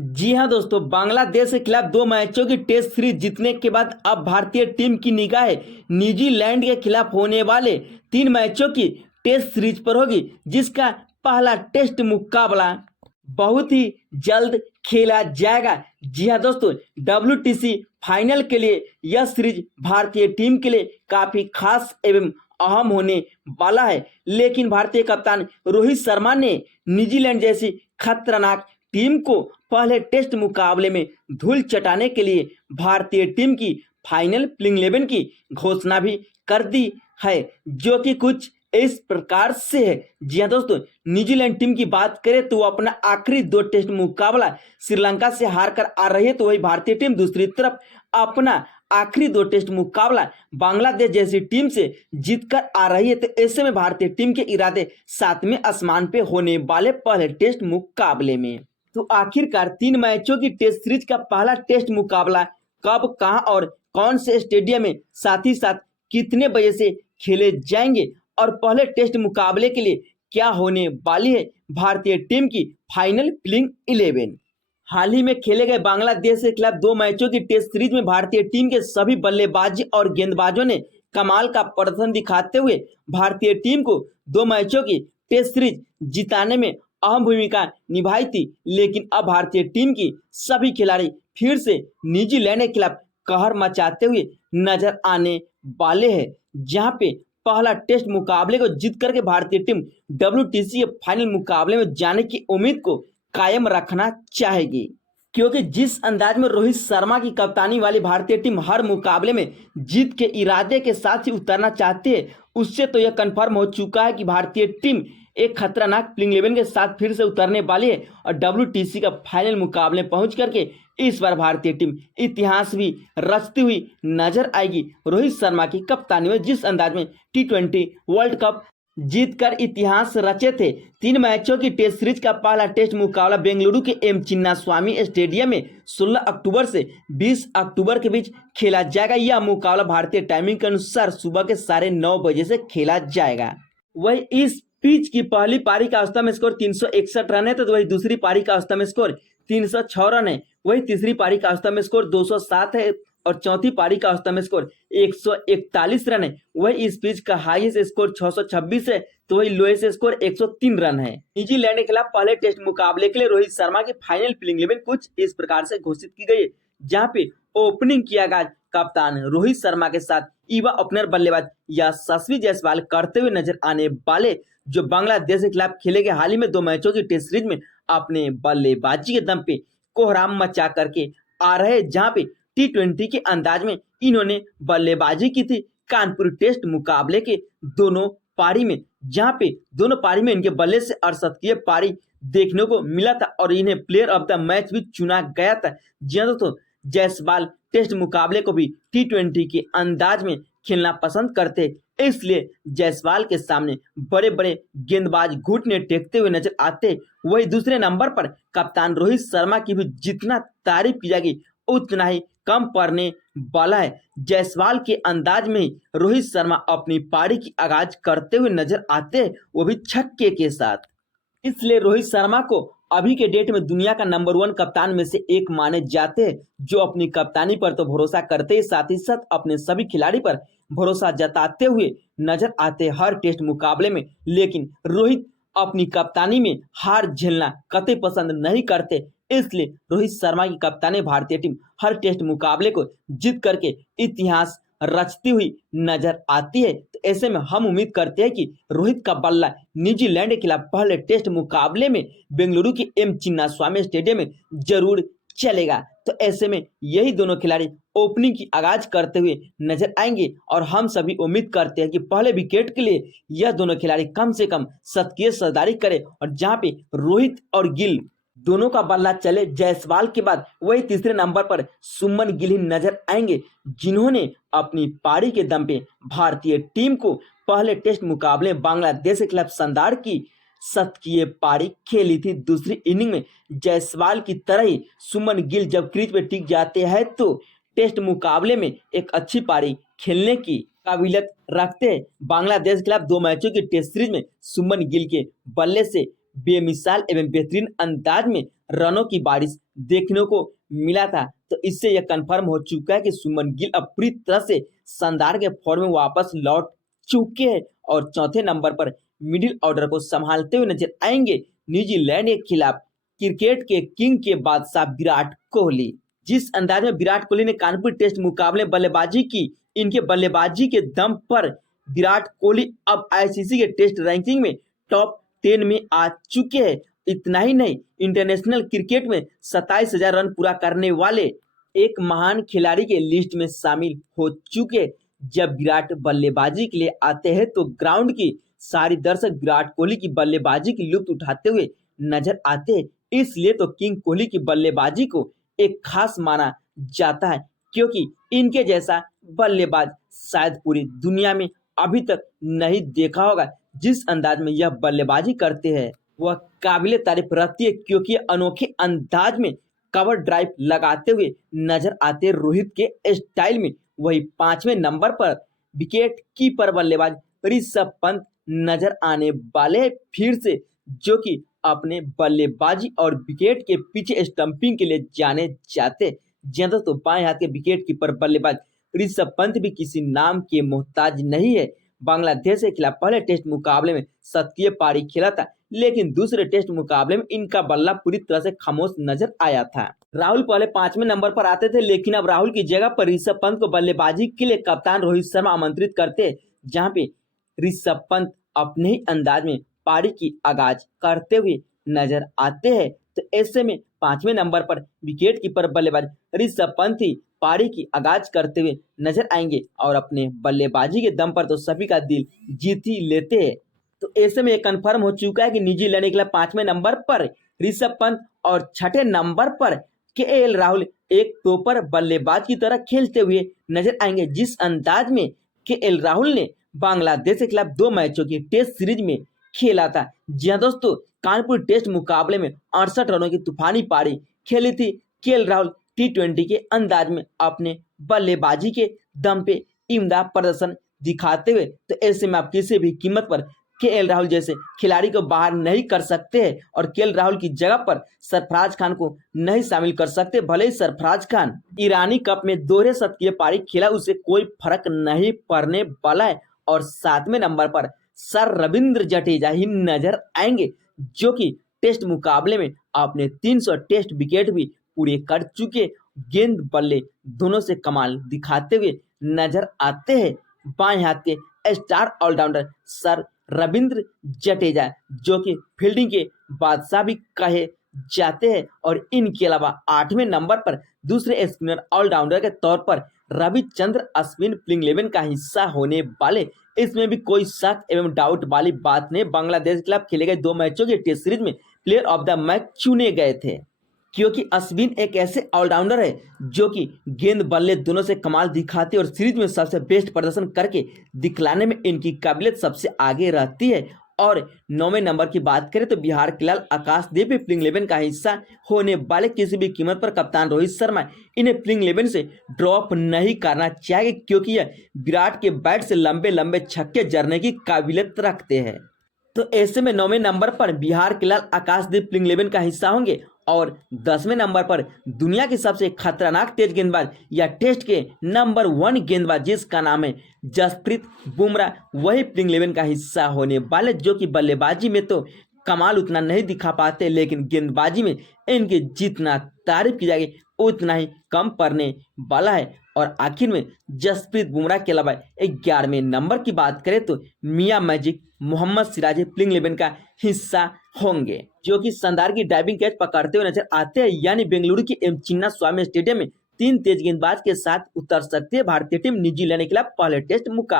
जी हाँ दोस्तों, बांग्लादेश के खिलाफ 2 मैचों की टेस्ट सीरीज जीतने के बाद अब भारतीय टीम की निगाहें न्यूजीलैंड के खिलाफ होने वाले 3 मैचों की टेस्ट सीरीज पर होगी, जिसका पहला टेस्ट मुकाबला बहुत ही जल्द खेला जाएगा। जी हाँ दोस्तों, WTC फाइनल के लिए यह सीरीज भारतीय टीम के लिए काफी खास एवं अहम होने वाला है। लेकिन भारतीय कप्तान रोहित शर्मा ने न्यूजीलैंड जैसी खतरनाक टीम को पहले टेस्ट मुकाबले में धूल चटाने के लिए भारतीय टीम की फाइनल प्लेइंग 11 की घोषणा भी कर दी है, जो कि कुछ इस प्रकार से है। जी हाँ दोस्तों, न्यूजीलैंड टीम की बात करें तो वो अपना आखिरी 2 टेस्ट मुकाबला श्रीलंका से हार कर आ रही है, तो वही भारतीय टीम दूसरी तरफ अपना आखिरी 2 टेस्ट मुकाबला बांग्लादेश जैसी टीम से जीतकर आ रही है। तो ऐसे में भारतीय टीम के इरादे 7वें आसमान पे होने वाले पहले टेस्ट मुकाबले में। तो आखिरकार 3 मैचों की टेस्ट सीरीज का पहला टेस्ट मुकाबला कब, कहां और कौन से स्टेडियम में, साथ ही साथ कितने बजे से खेले जाएंगे और पहले टेस्ट मुकाबले के लिए क्या होने वाली है भारतीय टीम की फाइनल प्लेइंग 11। हाल ही में खेले गए बांग्लादेश के खिलाफ 2 मैचों की टेस्ट सीरीज में भारतीय टीम के सभी बल्लेबाजी और गेंदबाजों ने कमाल का प्रदर्शन दिखाते हुए भारतीय टीम को 2 मैचों की टेस्ट सीरीज जिताने में अहम भूमिका निभाई थी। लेकिन अब भारतीय टीम की सभी खिलाड़ी फिर से न्यूजीलैंड के खिलाफ कहर मचाते हुए नजर आने वाले हैं, जहां पे पहला टेस्ट मुकाबले को जीत करके भारतीय टीम WTC के फाइनल मुकाबले में जाने की उम्मीद को कायम रखना चाहेगी। क्योंकि जिस अंदाज में रोहित शर्मा की कप्तानी वाली भारतीय टीम हर मुकाबले में जीत के इरादे के साथ ही उतरना चाहती है, उससे तो यह कंफर्म हो चुका है कि भारतीय टीम एक खतरनाक प्लेइंग 11 के साथ फिर से उतरने वाली है और WTC का फाइनल मुकाबले पहुंच करके इस बार भारतीय टीम इतिहास भी रचती हुई नजर आएगी। रोहित शर्मा की कप्तानी में जिस अंदाज में T20 वर्ल्ड कप जीतकर इतिहास रचे थे। 3 मैचों की टेस्ट सीरीज का पहला टेस्ट मुकाबला बेंगलुरु के M चिन्नास्वामी स्टेडियम में 16 अक्टूबर से 20 अक्टूबर के बीच खेला जाएगा। यह मुकाबला भारतीय टाइमिंग के अनुसार सुबह के 9:30 बजे से खेला जाएगा। वही इस पिच की पहली पारी का औसतन स्कोर 361 रन है, तो वही दूसरी पारी का औसतन स्कोर 306 रन है। वही तीसरी पारी का औसतन स्कोर 207 है और चौथी पारी का औसतन स्कोर 141 रन है। वही इस पिच का हाईएस्ट स्कोर 626 है, तो वही लोएस्ट स्कोर 103 रन है। न्यूजीलैंड के खिलाफ पहले टेस्ट मुकाबले के लिए रोहित शर्मा की फाइनल प्लेइंग 11 कुछ इस प्रकार से घोषित की गई है, जहां पे ओपनिंग किया गया कप्तान रोहित शर्मा के साथ युवा ओपनर बल्लेबाज यशस्वी जायसवाल करते हुए नजर आने वाले, जो बांग्लादेश के खिलाफ खेले गए हाल ही में 2 मैचों की टेस्ट सीरीज में अपने बल्लेबाजी के दम पे कोहराम मचा करके आ रहे, जहां पे T20 के अंदाज में इन्होंने बल्लेबाजी की थी कानपुर टेस्ट मुकाबले के दोनों पारी में, जहां पे दोनों पारी में इनके बल्ले से अड़सठवीं पारी देखने को मिला था और इन्हें प्लेयर ऑफ द मैच भी चुना गया था। जी हाँ दोस्तों, जायसवाल टेस्ट मुकाबले को भी T20 के अंदाज में खेलना पसंद करते, इसलिए जायसवाल के सामने बड़े बड़े गेंदबाज घुटने टेकते हुए नजर आते। वही दूसरे नंबर पर कप्तान रोहित शर्मा की भी जितना तारीफ की जाएगी उतना ही कम पड़ने वाला है। जायसवाल के अंदाज में ही रोहित शर्मा अपनी पारी की आगाज करते हुए नजर आते हैं, वो भी छक्के के साथ। इसलिए रोहित शर्मा को अभी के डेट में दुनिया का नंबर 1 कप्तान में से एक माने जाते हैं, जो अपनी कप्तानी पर तो भरोसा करते ही साथ अपने सभी खिलाड़ी पर भरोसा जताते हुए नजर आते हैं हर टेस्ट मुकाबले में। लेकिन रोहित अपनी कप्तानी में हार झेलना कतई पसंद नहीं करते, इसलिए रोहित शर्मा की कप्तानी भारतीय टीम हर टेस्ट मुकाबले को जीत करके इतिहास रचती हुई नजर आती है। तो ऐसे में हम उम्मीद करते हैं कि रोहित का बल्ला न्यूजीलैंड के खिलाफ पहले टेस्ट मुकाबले में बेंगलुरु के M चिन्नास्वामी स्टेडियम में जरूर चलेगा। तो ऐसे में यही दोनों खिलाड़ी ओपनिंग की आगाज करते हुए नजर आएंगे और हम सभी उम्मीद करते हैं कि पहले विकेट के लिए यह दोनों खिलाड़ी कम से कम शतकीय सरदारी करे और जहां पे रोहित और गिल दोनों का बल्ला चले। जायसवाल के बाद वही तीसरे नंबर पर सुमन गिल ही नजर आएंगे, जिन्होंने अपनी पारी के दम पे भारतीय टीम को पहले टेस्ट मुकाबले बांग्लादेश के खिलाफ शानदार की शतकीय पारी खेली थी। दूसरी इनिंग में जायसवाल की तरह ही सुमन गिल जब क्रीज पे टिक जाते हैं तो टेस्ट मुकाबले में एक अच्छी पारी खेलने की काबिलियत रखते हैं। बांग्लादेश के खिलाफ 2 मैचों की टेस्ट सीरीज में सुमन गिल के बल्ले से बेमिसाल एवं बेहतरीन अंदाज में रनों की बारिश देखने को मिला था। तो इससे यह कंफर्म हो चुका है कि शुभमन गिल अब पूरी तरह से शानदार के फॉर्म में वापस लौट चुके हैं और चौथे नंबर पर मिडिल ऑर्डर को संभालते हुए नजर आएंगे न्यूजीलैंड के खिलाफ क्रिकेट के किंग के बादशाह विराट कोहली। जिस अंदाज में विराट कोहली ने कानपुर टेस्ट मुकाबले में बल्लेबाजी की, इनके बल्लेबाजी के दम पर विराट कोहली अब आईसीसी के टेस्ट रैंकिंग में टॉप 10 में आ चुके हैं। इतना ही नहीं, इंटरनेशनल क्रिकेट में 27,000 रन पूरा करने वाले एक महान खिलाड़ी के लिस्ट में शामिल हो चुके। जब विराट बल्लेबाजी के लिए आते हैं तो ग्राउंड की सारी दर्शक विराट कोहली की बल्लेबाजी की लुत्फ उठाते हुए नजर आते हैं। इसलिए तो किंग कोहली की बल्लेबाजी को एक खास माना जाता है, क्योंकि इनके जैसा बल्लेबाज शायद पूरी दुनिया में अभी तक नहीं देखा होगा। जिस अंदाज में यह बल्लेबाजी करते हैं वह काबिले तारीफ रहती है, क्योंकि अनोखे अंदाज में कवर ड्राइव लगाते हुए नजर आते हैं रोहित के स्टाइल में। वही 5वें नंबर पर विकेट कीपर बल्लेबाज ऋषभ पंत नजर आने वाले फिर से, जो कि अपने बल्लेबाजी और विकेट के पीछे स्टंपिंग के लिए जाने जाते। ज्यादा तो बाएं हाथ के विकेट कीपर बल्लेबाज ऋषभ पंत भी किसी नाम के मोहताज नहीं है। बांग्लादेश के खिलाफ पहले टेस्ट मुकाबले में 27 पारी खेला था, लेकिन दूसरे टेस्ट मुकाबले में इनका बल्ला पूरी तरह से खामोश नजर आया था। राहुल पहले 5वें नंबर पर आते थे, लेकिन अब राहुल की जगह पर ऋषभ पंत को बल्लेबाजी के लिए कप्तान रोहित शर्मा आमंत्रित करते, जहां पे ऋषभ पंत अपने ही अंदाज में पारी की आगाज करते हुए नजर आते हैं। तो ऐसे में 5वें नंबर पर विकेट कीपर बल्लेबाज ऋषभ पंत ही पारी की आगाज करते हुए नजर आएंगे और अपने बल्लेबाजी के दम पर तो सभी का दिल जीत ही लेते हैं। तो ऐसे में यह कंफर्म हो चुका है कि न्यूजीलैंड के खिलाफ 5वें नंबर पर ऋषभ पंत और 6ठे नंबर पर केएल राहुल एक टॉपर बल्लेबाज की तरह खेलते हुए नजर आएंगे। जिस अंदाज में केएल राहुल ने बांग्लादेश के खिलाफ 2 मैचों की टेस्ट सीरीज में खेला था। जी हाँ दोस्तों, कानपुर टेस्ट मुकाबले में 68 रनों की तूफानी पारी खेली थी केएल राहुल T20 के अंदाज में अपने बल्लेबाजी के दम पे इम्दा प्रदर्शन दिखाते हुए। तो ऐसे में आप किसी भी कीमत पर केएल राहुल जैसे खिलाड़ी को बाहर नहीं कर सकते हैं और केएल राहुल की जगह पर सरफराज खान को नहीं शामिल कर सकते। भले ही सरफराज खान ईरानी कप में दोहरे शतकीय पारी खेला, उसे कोई फर्क नहीं पड़ने वाला है। और 7वें नंबर पर सर रविंद्र जडेजा ही नजर आएंगे, जो कि टेस्ट मुकाबले में अपने 300 टेस्ट विकेट भी पूरे कर चुके, गेंद बल्ले दोनों से कमाल दिखाते हुए नजर आते हैं। बाएं हाथ के star allrounder sir Ravindra Jadeja, जो कि फील्डिंग के बादशाह भी कहे जाते हैं। और इनके अलावा 8वें नंबर पर दूसरे स्पिनर ऑलराउंडर के तौर पर रविचंद्र अश्विन प्लेइंग 11 का हिस्सा होने वाले, इसमें भी कोई शक एवं डाउट वाली बात नहीं। बांग्लादेश के खिलाफ खेले गए 2 मैचों की टेस्ट सीरीज में प्लेयर ऑफ द मैच चुने गए थे, क्योंकि अश्विन एक ऐसे ऑलराउंडर है जो कि गेंद बल्ले दोनों से कमाल दिखाते और सीरीज में सबसे बेस्ट प्रदर्शन करके दिखलाने में इनकी काबिलियत सबसे आगे रहती है। और 9वें नंबर की बात करें तो बिहार के लाल आकाशदीप भी प्लेइंग 11 का हिस्सा होने वाले, किसी भी कीमत पर कप्तान रोहित शर्मा इन्हें प्लेइंग 11 से ड्रॉप नहीं करना चाहिए, क्योंकि यह विराट के बैट से लंबे लंबे छक्के जड़ने की काबिलियत रखते हैं। तो ऐसे में 9वें नंबर पर बिहार के लाल आकाशदीप प्लेइंग 11 का हिस्सा होंगे। और 10वें नंबर पर दुनिया के सबसे खतरनाक तेज गेंदबाज या टेस्ट के नंबर 1 गेंदबाज जिसका नाम है जसप्रीत बुमराह, वही प्लेइंग 11 का हिस्सा होने वाले, जो कि बल्लेबाजी में तो कमाल उतना नहीं दिखा पाते, लेकिन गेंदबाजी में इनकी जितना तारीफ की जाएगी उतना ही कम पड़ने वाला है। और आखिर में जसप्रीत बुमराह के अलावा 11वें नंबर की बात करें तो मियां मैजिक मोहम्मद सिराज प्लेइंग 11 का हिस्सा होंगे, जो कि शानदार की ड्राइविंग कैच पकड़ते हुए नजर आते हैं। यानी बेंगलुरु की एम चिन्ना स्वामी स्टेडियम में 3 तेज गेंदबाज के साथ उतर सकती है भारतीय टीम न्यूजीलैंड के खिलाफ पहले टेस्ट मुकाबले।